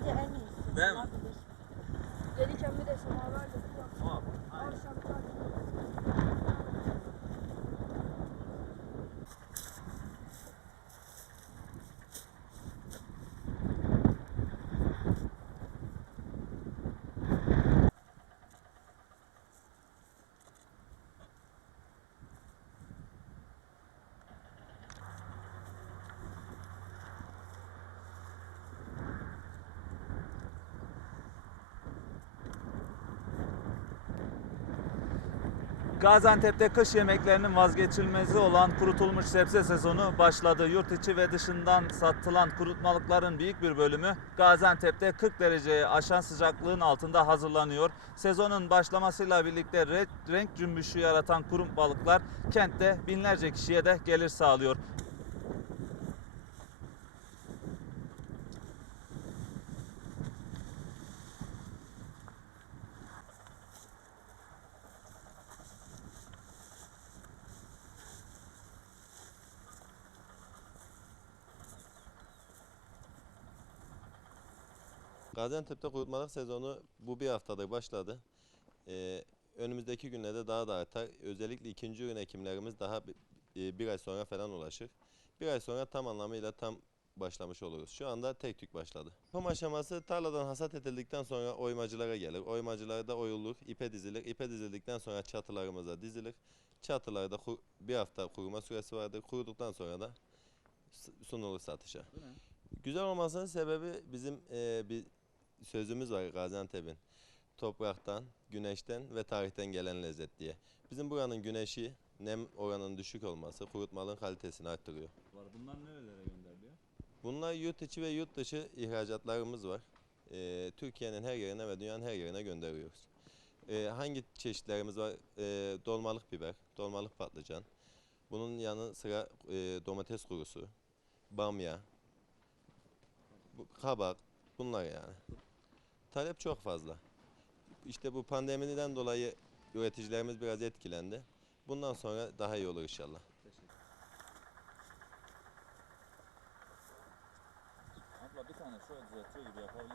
Bence en iyisi. Değil? Gaziantep'te kış yemeklerinin vazgeçilmezi olan kurutulmuş sebze sezonu başladı. Yurt içi ve dışından satılan kurutmalıkların büyük bir bölümü Gaziantep'te 40 dereceye aşan sıcaklığın altında hazırlanıyor. Sezonun başlamasıyla birlikte re- renk cümbüşü yaratan kurutmalıklar kentte binlerce kişiye de gelir sağlıyor. Gaziantep'te kurutmalık sezonu bu bir haftadır başladı. Ee, önümüzdeki günlerde daha da artar. Özellikle ikinci ürün ekimlerimiz daha bir, e, bir ay sonra falan ulaşır. Bir ay sonra tam anlamıyla tam başlamış oluruz. Şu anda tek tük başladı. Tohum aşaması tarladan hasat edildikten sonra oymacılara gelir. Oymacılarda oyulur, ipe dizilir. İpe dizildikten sonra çatılarımıza dizilir. Çatılarda bir hafta kuruma süresi vardır. Kuruduktan sonra da sunulur satışa. Güzel olmasının sebebi bizim e, bir sözümüz var Gaziantep'in. Topraktan, güneşten ve tarihten gelen lezzet diye. Bizim buranın güneşi, nem oranının düşük olması kurutmalığın kalitesini arttırıyor. Bunlar nerelere gönderiliyor? Bunlar yurt içi ve yurt dışı ihracatlarımız var. E, Türkiye'nin her yerine ve dünyanın her yerine gönderiyoruz. E, hangi çeşitlerimiz var? E, dolmalık biber, dolmalık patlıcan. Bunun yanı sıra e, domates kurusu, bamya, bu, kabak, bunlar yani. Talep çok fazla. İşte bu pandemiden dolayı üreticilerimiz biraz etkilendi. Bundan sonra daha iyi olur inşallah. Abla bir tane şöyle düzeltiyor gibi yapalım.